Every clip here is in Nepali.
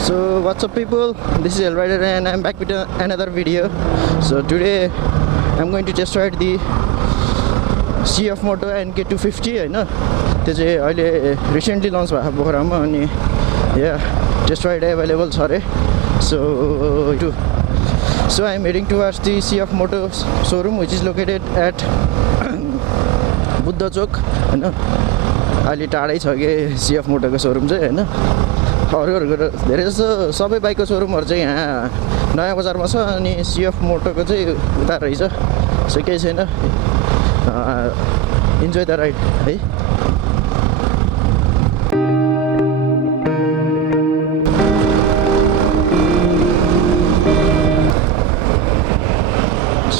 So what's up people, this is Elrider and I'm back with another video. So today I'm going to test ride the Cfmoto Nk 250 हैन त्यो चाहिँ अहिले रिसेन्टली लन्च भएको प्रोग्राममा अनि टेस्ट राइड अवेलेबल छ रे so I'm heading towards the Cfmoto showroom which is located at Buddha चोक हैन अलि टाढै छ के Cfmoto को शोरूम चाहिँ हैन अरूहरुको धेरै जसो सबै बाइकको शोरूमहरु चाहिँ यहाँ नयाँ बजारमा छ अनि Cfmoto को चाहिँ उता रहेछ सो केही छैन इन्जोय द राइड है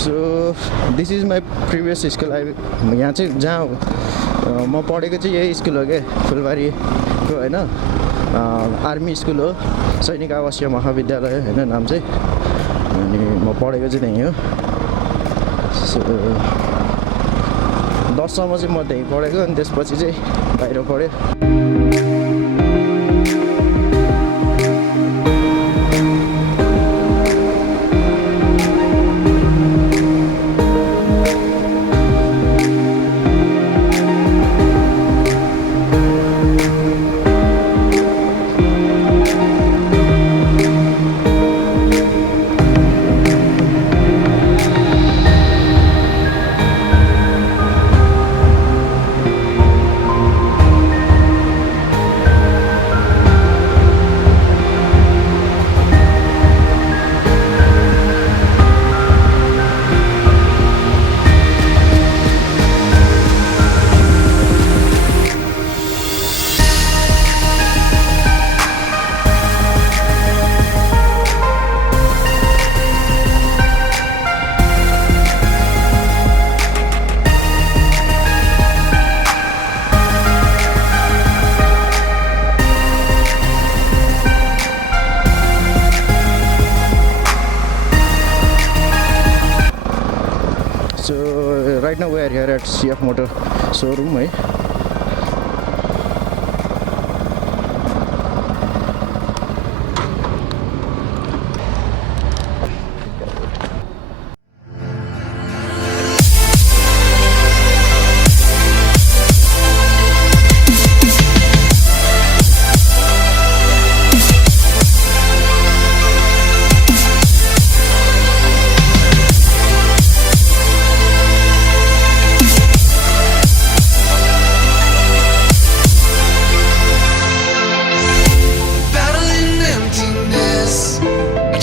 so this is my previous school यहाँ चाहिँ जहाँ म पढेको चाहिँ यही स्कुल हो क्या फुलबारीको होइन आर्मी स्कुल हो सैनिक आवासीय महाविद्यालय होइन नाम चाहिँ अनि म पढेको चाहिँ त्यहीँ हो सो 10 सम्म चाहिँ म त्यहीँ पढेको अनि त्यसपछि चाहिँ बाहिर पढेँ So right now we are here at Cfmoto showroom है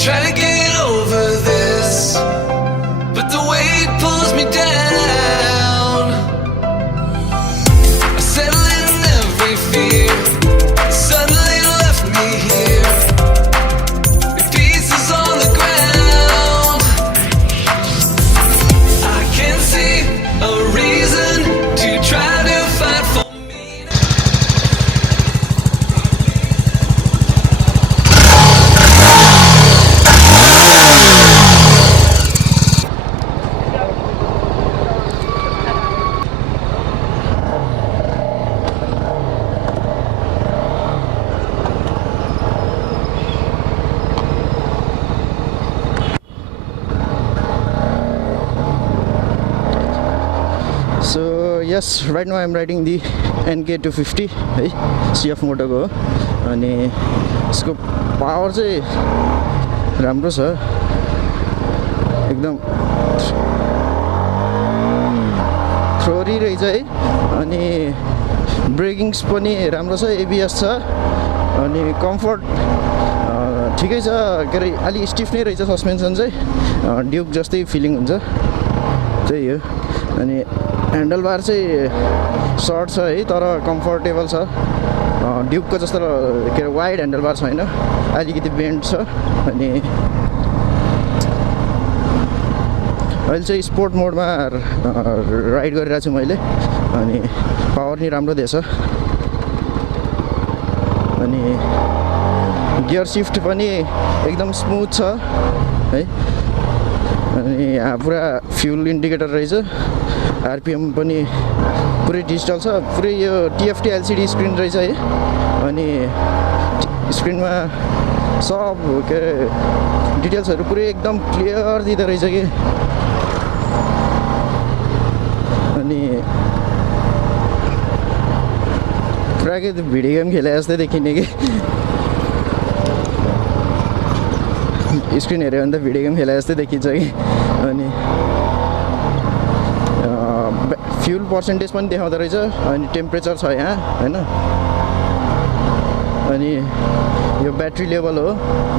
Try to get over this, but the weight pulls me down. I settle in every fear, suddenly left me here, with pieces on the ground. I can see a reason to try to fight for me. So yes, right now I am riding the Nk 250 है Cfmoto को अनि यसको पावर चाहिँ राम्रो छ एकदम थ्रोरी रहेछ है अनि ब्रेकिङ्स पनि राम्रो छ एबीएस छ अनि कम्फर्ट ठिकै छ के अरे अलि स्टिफ नै रहेछ सस्पेन्सन चाहिँ ड्युक जस्तै फिलिङ हुन्छ त्यही हो अनि ह्यान्डल बार चाहिँ सर्ट छ है तर कम्फर्टेबल छ ड्युकको जस्तो के अरे वाइड ह्यान्डल बार छैन अलिकति बेन्ड छ अनि अहिले चाहिँ स्पोर्ट मोडमा राइड गरिरहेको छु मैले अनि पावर नि राम्रो दिएछ अनि गियर शिफ्ट पनि एकदम स्मुथ छ है अनि यहाँ पुरा फ्युल इन्डिकेटर रहेछ आरपिएम पनि पुरै डिजिटल छ पुरै यो टिएफटी एलसिडी स्क्रिन रहेछ है अनि स्क्रिनमा सब के अरे डिटेल्सहरू पुरै एकदम क्लियर दिँदो रहेछ कि अनि पुरा के भिडियो गेम खेले जस्तै देखिने कि स्क्रिन हेऱ्यो भने त भिडियो गेम खेले जस्तै देखिन्छ कि अनि फ्युल पर्सेन्टेज पनि देखाउँदो रहेछ अनि टेम्परेचर छ यहाँ हैन अनि यो ब्याट्री लेभल हो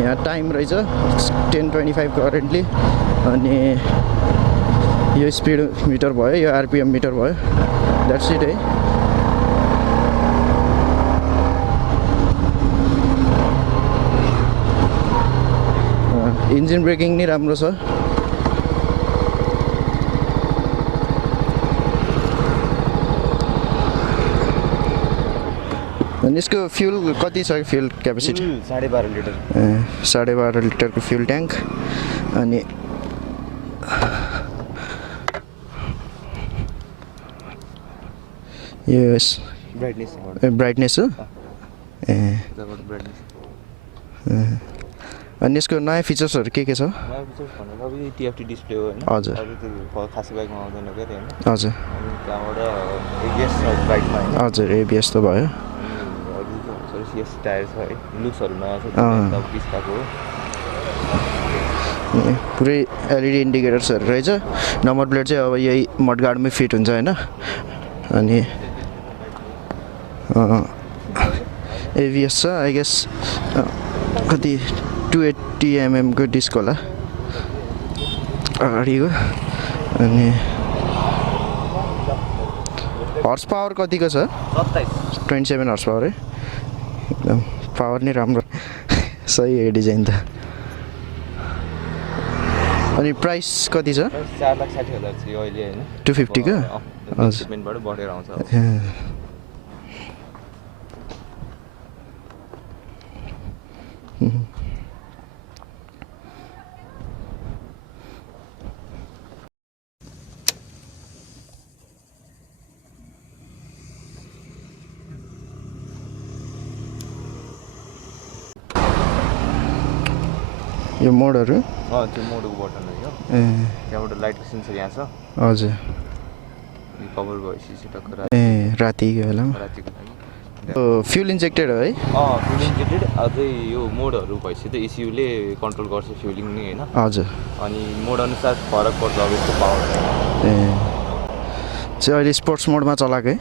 यहाँ टाइम रहेछ 10:25 करेन्टली अनि यो स्पिड मिटर भयो यो आरपिएम मिटर भयो द्याट्स इट है इन्जिन ब्रेकिङ नि राम्रो छ अनि यसको फ्युल कति छ फ्युल क्यापेसिटी 12.5 लिटर 12.5 लिटरको फ्युल ट्याङ्क अनि यस ब्राइटनेस हो ए अनि यसको नयाँ फिचर्सहरू के छ नयाँ फिचर्स भनेको अब टिएफटी डिस्प्ले हो हैन हजुर त्यो खासै बाइकमा आउँदैन के हैन हजुर अनि त्यहाँबाट एबिएस बाइकमा हैन हजुर एबिएस त भयो सिएस टायर छ है लुक्सहरू नयाँ छ एकदम पिस्ताको हो पुरै एलइडी इन्डिकेटर्सहरू रहेछ नम्बर प्लेट चाहिँ अब यही मडगार्डमै फिट हुन्छ हैन अनि एबिएस छ आई गेस कति 280 mm को डिस्क होला अगाडिको अनि हर्स पावर कतिको छ 27 हर्स पावर है एकदम पावर नै राम्रो सही है डिजाइन त अनि प्राइस कति छ 4,60,000 छ यो अहिले हैन 250 को हजुर सेगमेन्टबाट बढेर आउँछ यो मोडहरु त्यो मोडको बटन हो यो त्यहाँबाट लाइटको सेन्सर यहाँ छ हजुर यो कभर भएपछि टक्कर रातिको बेलामा रातिको लागि फ्युल इन्जेक्टेड हो है फ्युल इन्जेक्टेड अझै यो मोडहरू भएपछि त इसियुले कन्ट्रोल गर्छ फ्युलिङ नि हैन हजुर अनि मोड अनुसार फरक पर्छ अब यसको पावर चाहिँ अहिले स्पोर्ट्स मोडमा चलाएको है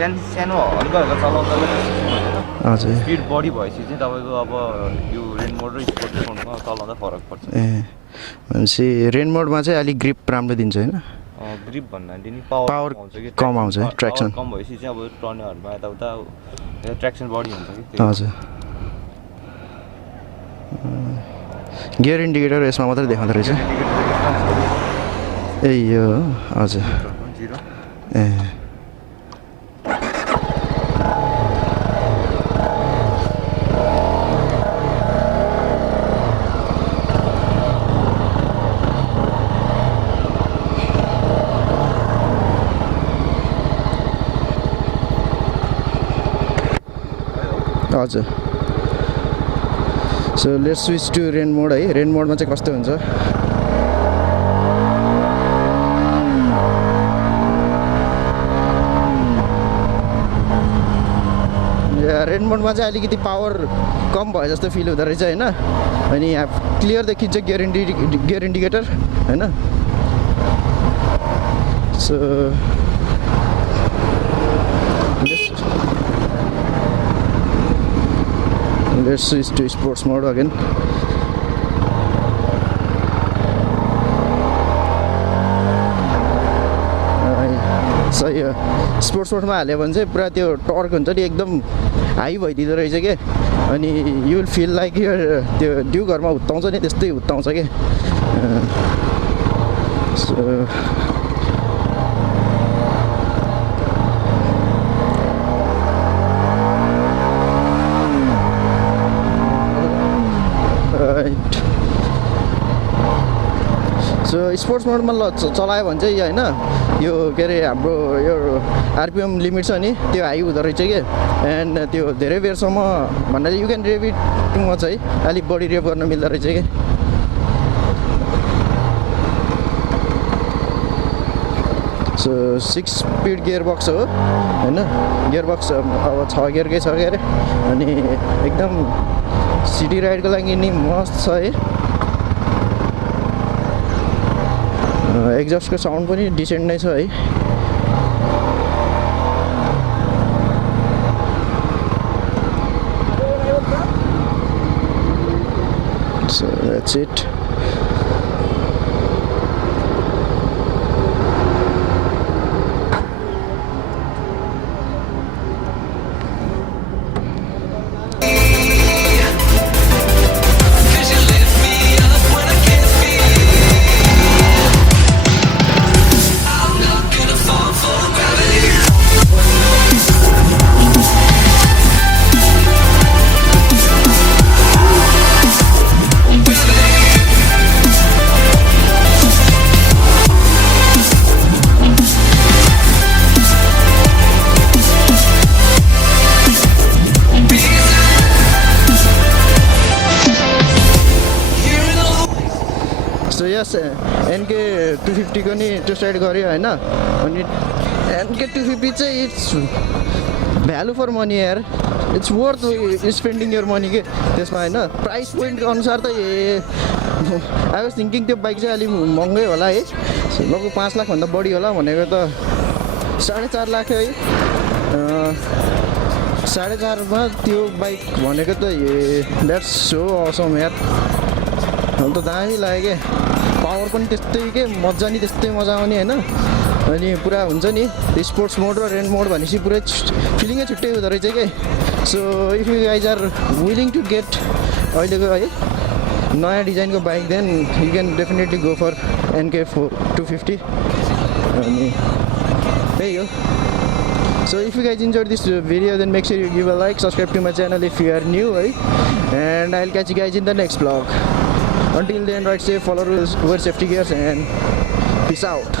सानो हल्का हल्का चलाउँदा हजुर स्पिड बढी भएपछि चाहिँ तपाईँको अब यो रेन मोड र स्पोर्ट्स मोडमा चलाउँदा फरक पर्छ भनेपछि रेन मोडमा चाहिँ अलिक ग्रिप राम्रो दिन्छ होइन ग्रिप भन्नाले नि पावर आउँछ कि कम आउँछ ट्र्याक्सन कम भएपछि चाहिँ अब टर्नहरूमा यताउता ट्र्याक्सन बढी हुन्छ कि हजुर गियर इन्डिकेटर यसमा मात्रै देखाउँदो रहेछ ए यो हजुर ए हजुर so let's switch to rain mode है रेन मोडमा चाहिँ कस्तो हुन्छ रेन मोडमा चाहिँ अलिकति पावर कम भयो जस्तो फिल हुँदो रहेछ होइन अनि यहाँ क्लियर देखिन्छ गियर इन्डिकेटर होइन so let's switch to sports mode again सही हो स्पोर्ट्स मोडमा हाल्यो भने चाहिँ पुरा त्यो टर्क हुन्छ नि एकदम हाई भइदिँदो रहेछ के अनि यु विल फिल लाइक यो त्यो ड्यु घरमा हुत्ताउँछ नि त्यस्तै हुत्ताउँछ के सो सो स्पोर्ट्स मोडमा चलायो भने चाहिँ होइन यो के अरे हाम्रो यो आरपिएम लिमिट छ नि त्यो हाई हुँदो रहेछ कि एन्ड त्यो धेरै बेरसम्म भन्नाले यु क्यान रेभ इटमा चाहिँ अलिक बढी रेभ गर्न मिल्दो रहेछ कि सो 6 स्पिड गियर बक्स हो होइन गियर बक्स अब 6 गियरकै छ के अरे अनि एकदम सिटी राइडको लागि नि मस्त छ है एक्जस्टको साउन्ड पनि डिसेन्ट नै छ है So that's it. Cause you lift me up when I can't feel. I'm not gonna fall for gravity. So yes NK 250 को नि टेस्ट राइड गऱ्यो होइन अनि NK 250 चाहिँ इट्स भ्यालु फर मनी यार it's worth spending your money के त्यसमा होइन प्राइस पोइन्ट अनुसार त आई वाज थिङ्किङ त्यो बाइक चाहिँ अलिक महँगै होला है लगभग 5 लाखभन्दा बढी होला भनेको त 4.5 लाख है 4.5 मा त्यो बाइक भनेको त द्याट्स सो असम यार अन्त दामी लाग्यो के पावर पनि त्यस्तै के मजा नि त्यस्तै मजा आउने होइन अनि पुरा हुन्छ नि स्पोर्ट्स मोड र रेन्ट मोड भनेपछि पुरै फिलिङै छुट्टै हुँदो रहेछ के so if you guys are willing to get अहिलेको है नयाँ डिजाइनको bike then you can definitely go for NK 250 अनि त्यही हो So if you guys enjoyed this video then make sure you give a like, subscribe to my channel if you are new and I'll catch you guys in the next vlog. Until then, ride safe, follow rules, wear safety gears and peace out.